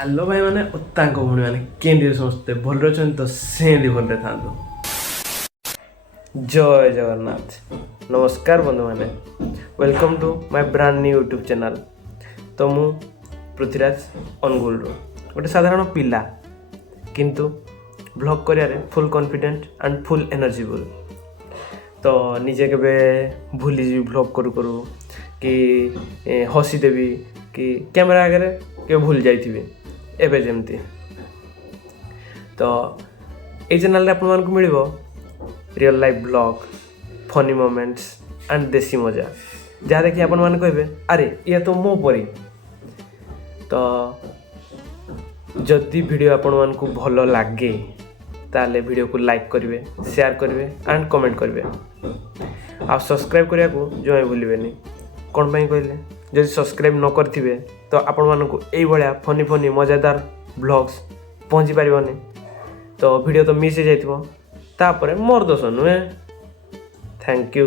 Hello भाई मैंने भूणी मैंने केन्द्रीय समस्ते भल अच्छे तो सेमती भलरे था। जय जगन्नाथ। नमस्कार बंधु मैंने welcome to my brand new YouTube channel. तो मु पृथ्वीराज अनुगुल गोटे साधारण पिला किंतु ब्लॉग करियारे फुल कॉन्फिडेंट एंड फुल एनर्जीबल। तो निजे के भूली ब्लॉग करू करू कि हसी देवी कि कैमेरा आगे के भूल जाइए एवं जमती। तो ये चैनल रे आपन को मिलिबो real life blog funny moments and desi मजा जहाँ देखिए आपण मैंने कहे अरे ये तो मो परी। तो जदि वीडियो आपण मान को भल लगे ताले वीडियो को लाइक करेंगे, शेयर करेंगे एंड कमेंट करेंगे। आ सब्सक्राइब करने को जो भूलें कौन पाई कहले जब सब्सक्राइब न करेंगे तो आपण मानक यही फनी फनी मजादार ब्लॉग्स पहुँची पारनी। तो वीडियो तो मिस हो जाइए तापर मोर दोष नुहे। Thank you.